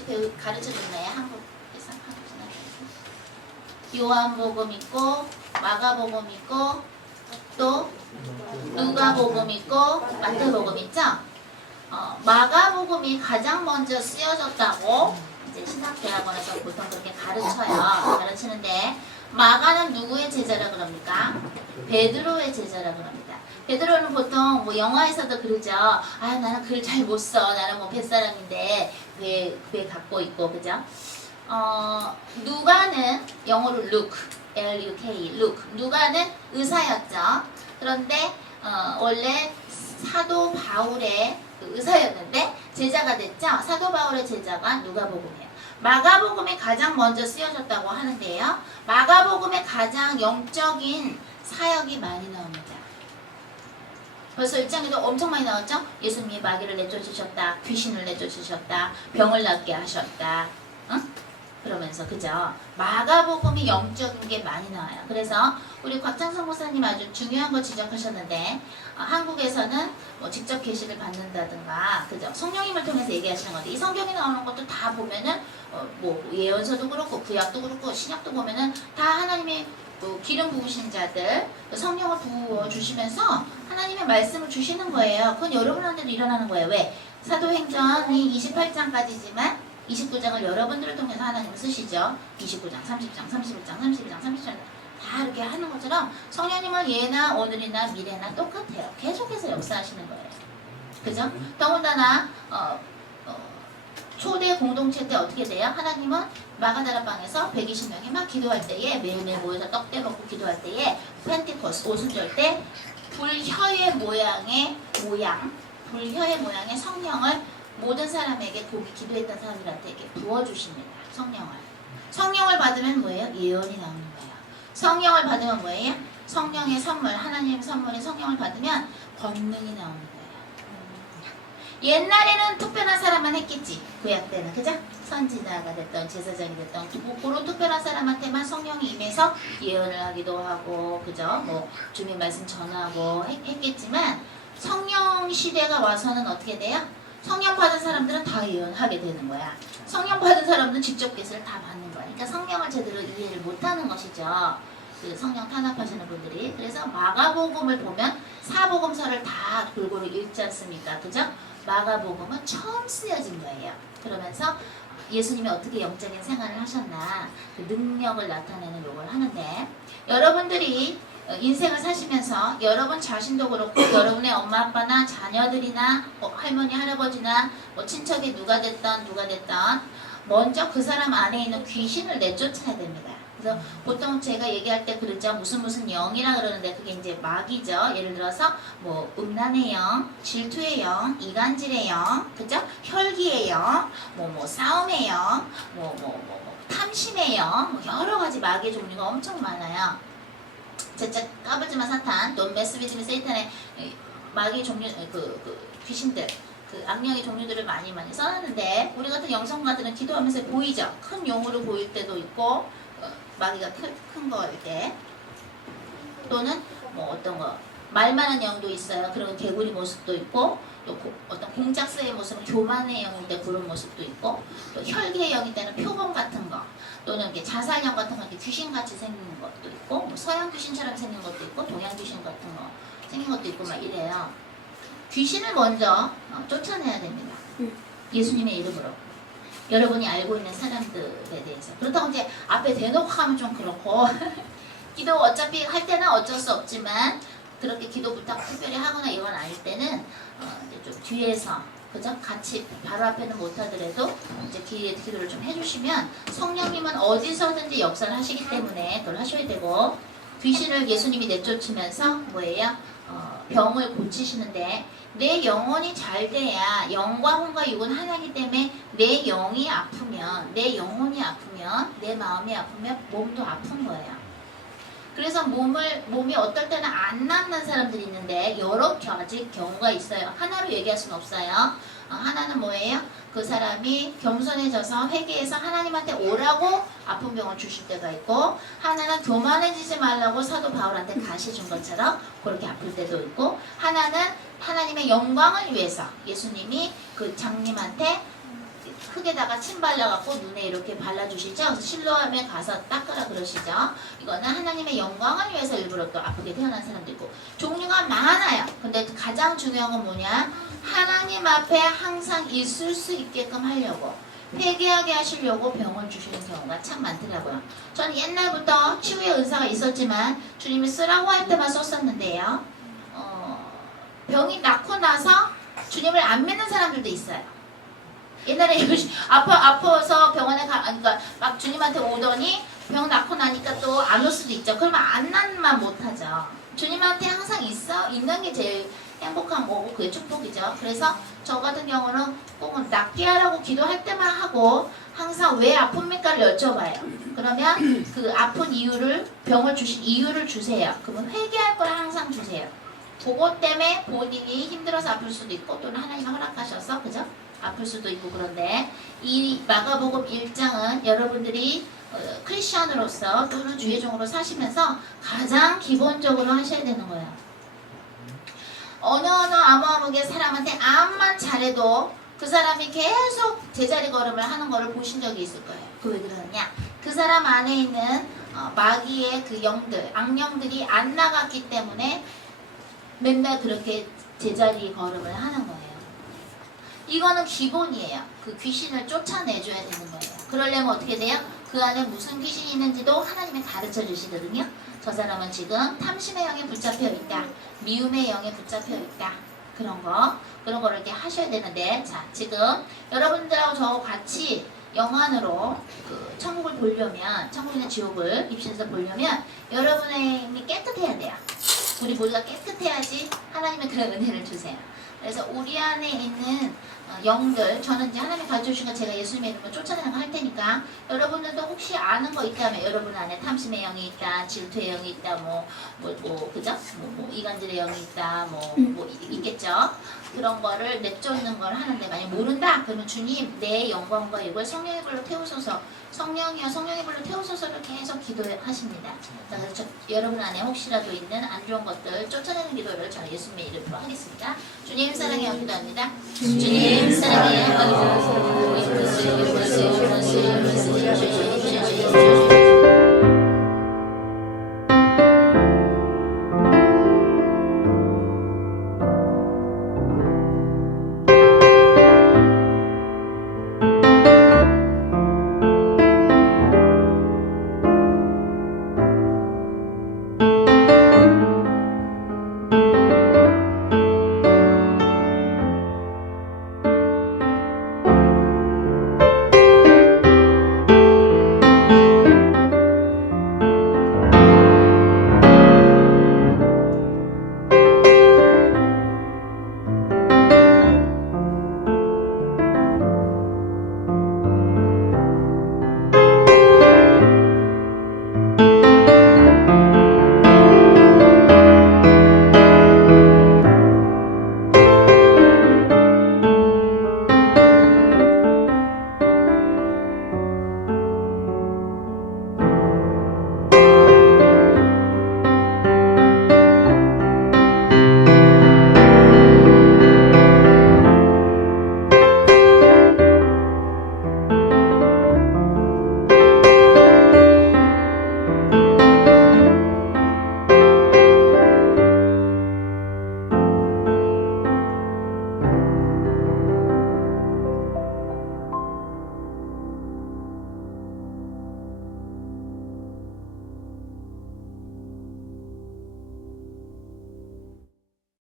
혹시 가르쳐줬나요? 한국에서? 요한복음 있고 마가복음 있고 또 누가복음 있고 마태복음 있죠? 마가복음이 가장 먼저 쓰여졌다고 이제 신학대학원에서 보통 그렇게 가르치는데 마가는 누구의 제자라 그럽니까? 베드로의 제자라 그럽니다. 베드로는 보통 뭐 영화에서도 그러죠. 아 나는 글 잘 못 써. 나는 뭐 뱃사람인데 왜 갖고 있고 그죠? 누가는 영어로 Luke, L-U-K, Luke. 누가는 의사였죠. 그런데 원래 사도 바울의 의사였는데 제자가 됐죠. 사도 바울의 제자가 누가복음이에요. 마가복음이 가장 먼저 쓰여졌다고 하는데요. 마가복음에 가장 영적인 사역이 많이 나옵니다. 벌써 1장에도 엄청 많이 나왔죠. 예수님이 마귀를 내쫓으셨다. 귀신을 내쫓으셨다. 병을 낫게 하셨다. 응? 그러면서 그죠? 마가복음이 영적인 게 많이 나와요. 그래서 우리 곽장성 목사님 아주 중요한 거 지적하셨는데 한국에서는 뭐 직접 계시를 받는다든가 그죠? 성령님을 통해서 얘기하시는 건데 이 성경에 나오는 것도 다 보면은 뭐 예언서도 그렇고 구약도 그렇고 신약도 보면은 다 하나님의 기름 부으신 자들 성령을 부어 주시면서 하나님의 말씀을 주시는 거예요. 그건 여러분한테도 일어나는 거예요. 왜? 사도행전이 28장까지지만 29장을 여러분들을 통해서 하나님을 쓰시죠. 29장, 30장, 31장, 32장, 33장 다 이렇게 하는 것처럼 성령님은 예나 오늘이나 미래나 똑같아요. 계속해서 역사하시는 거예요. 그죠? 더군다나 초대 공동체 때 어떻게 돼요? 하나님은 마가다라방에서 120명이 막 기도할 때에 매일매일 모여서 떡 떼먹고 기도할 때에 펜테코스 오순절 때 불혈의 모양의 성령을 모든 사람에게 거기 기도했던 사람들한테 이렇게 부어주십니다. 성령을 받으면 뭐예요? 예언이 나오는 거예요. 성령을 받으면 뭐예요? 성령의 선물, 하나님의 선물인 성령을 받으면 권능이 나오는 거예요. 옛날에는 특별한 사람만 했겠지. 구약 때는 그죠? 선지자가 됐던 제사장이 됐던 그런 특별한 사람한테만 성령이 임해서 예언을 하기도 하고 그죠? 뭐 주님 말씀 전하고 했겠지만 성령 시대가 와서는 어떻게 돼요? 성령 받은 사람들은 다 예언하게 되는 거야. 성령 받은 사람들은 직접 계시를 다 받는 거야. 그러니까 성령을 제대로 이해를 못하는 것이죠. 그 성령 탄압하시는 분들이. 그래서 마가복음을 보면 사복음서를 다 골고루 읽지 않습니까? 그죠? 마가복음은 처음 쓰여진 거예요. 그러면서 예수님이 어떻게 영적인 생활을 하셨나 그 능력을 나타내는 요걸 하는데 여러분들이 인생을 사시면서 여러분 자신도 그렇고 여러분의 엄마 아빠나 자녀들이나 할머니 할아버지나 친척이 누가 됐던 먼저 그 사람 안에 있는 귀신을 내쫓아야 됩니다. 그래서 보통 제가 얘기할 때 그러죠. 무슨 영이라 그러는데 그게 이제 마귀죠. 예를 들어서 뭐 음란의 영, 질투의 영, 이간질의 영, 그죠? 혈기의 영, 뭐 싸움의 영, 탐심의 영, 여러 가지 마귀의 종류가 엄청 많아요. 진짜 까불지마 사탄, Don't mess with me, 세이탄의 마귀 종류, 귀신들, 악령의 종류들을 많이 써놨는데 우리 같은 영성가들은 기도하면서 보이죠. 큰 용으로 보일 때도 있고 마귀가 큰 거일 때 또는 뭐 어떤 거 말 많은 영도 있어요. 그리고 개구리 모습도 있고 또 어떤 공작새의 모습은 교만의 영일 때 그런 모습도 있고 또 혈기의 영일 때는 표범 같은 거 또는 이렇게 자살령 같은 거 이렇게 귀신같이 생긴 것도 있고 뭐 서양 귀신처럼 생긴 것도 있고 동양 귀신 같은 거 생긴 것도 있고 막 이래요. 귀신을 먼저 쫓아내야 됩니다. 예수님의 이름으로. 여러분이 알고 있는 사람들에 대해서. 그렇다고 이제 앞에 대놓고 하면 좀 그렇고 기도 어차피 할 때는 어쩔 수 없지만 그렇게 기도 부탁 특별히 하거나 이건 아닐 때는 이제 좀 뒤에서 그죠? 같이 바로 앞에는 못하더라도 이제 기도를 좀 해주시면 성령님은 어디서든지 역사를 하시기 때문에 그걸 하셔야 되고 귀신을 예수님이 내쫓으면서 뭐예요? 병을 고치시는데 내 영혼이 잘 돼야 영과 혼과 육은 하나이기 때문에 내 영이 아프면 내 영혼이 아프면 내 마음이 아프면 몸도 아픈 거예요. 그래서 몸이 어떨 때는 안 낫는 사람들이 있는데 여러 가지 경우가 있어요. 하나로 얘기할 수는 없어요. 하나는 뭐예요? 그 사람이 겸손해져서 회개해서 하나님한테 오라고 아픈 병을 주실 때가 있고 하나는 교만해지지 말라고 사도 바울한테 가시 준 것처럼 그렇게 아플 때도 있고 하나는 하나님의 영광을 위해서 예수님이 그 장님한테 크게다가 침 발라갖고 눈에 이렇게 발라주시죠. 그래서 실로암에 가서 닦으라 그러시죠. 이거는 하나님의 영광을 위해서 일부러 또 아프게 태어난 사람도 있고 종류가 많아요. 근데 가장 중요한 건 뭐냐? 하나님 앞에 항상 있을 수 있게끔 하려고 회개하게 하시려고 병을 주시는 경우가 참 많더라고요. 저는 옛날부터 치유의 은사가 있었지만 주님이 쓰라고 할 때만 썼었는데요. 병이 낫고 나서 주님을 안 믿는 사람들도 있어요. 옛날에 아파서 병원에 그러니까 막 주님한테 오더니 병 낫고 나니까 또 안 올 수도 있죠. 그러면 안 난만 못하죠. 주님한테 항상 있는 게 제일 행복한 거고 그게 축복이죠. 그래서 저 같은 경우는 꼭 낫게 하라고 기도할 때만 하고 항상 왜 아픕니까를 여쭤봐요. 그러면 그 아픈 이유를 병을 주신 이유를 주세요. 그러면 회개할 걸 항상 주세요. 그것 때문에 본인이 힘들어서 아플 수도 있고 또는 하나님이 허락하셔서 그죠? 아플 수도 있고 그런데 이 마가복음 1장은 여러분들이 크리스천으로서 또는 주의 종으로 사시면서 가장 기본적으로 하셔야 되는 거예요. 어느 아무아무개 사람한테 암만 잘해도 그 사람이 계속 제자리 걸음을 하는 거를 보신 적이 있을 거예요. 그 왜 그러느냐? 그 사람 안에 있는 마귀의 그 영들, 악령들이 안 나갔기 때문에 맨날 그렇게 제자리 걸음을 하는 거예요. 이거는 기본이에요. 그 귀신을 쫓아내줘야 되는 거예요. 그러려면 어떻게 돼요? 그 안에 무슨 귀신이 있는지도 하나님이 가르쳐 주시거든요. 저 사람은 지금 탐심의 영에 붙잡혀 있다. 미움의 영에 붙잡혀 있다. 그런 거를 이렇게 하셔야 되는데, 자, 지금 여러분들하고 저하고 같이 영안으로 그 천국을 보려면, 천국이나 지옥을 입신해서 보려면 여러분이 깨끗해야 돼요. 우리 모두가 깨끗해야지 하나님의 그런 은혜를 주세요. 그래서 우리 안에 있는 영들, 저는 이제 하나님 가르쳐주신 제가 예수님의 이름으로 쫓아내는 거 할 테니까 여러분들도 혹시 아는 거 있다면 여러분 안에 탐심의 영이 있다, 질투의 영이 있다, 그죠? 이간질의 영이 있다, 있겠죠? 그런 거를 내쫓는 걸 하는데 만약 모른다? 그러면 주님 내 영광과 이걸 성령의 불로 태우소서, 성령이여 성령의 불로 태우소서를 계속 기도하십니다. 그래서 여러분 안에 혹시라도 있는 안 좋은 것들 쫓아내는 기도를 저는 예수님의 이름으로 하겠습니다. 주님 사랑해 기도합니다. 주님 사랑해 기도합니다.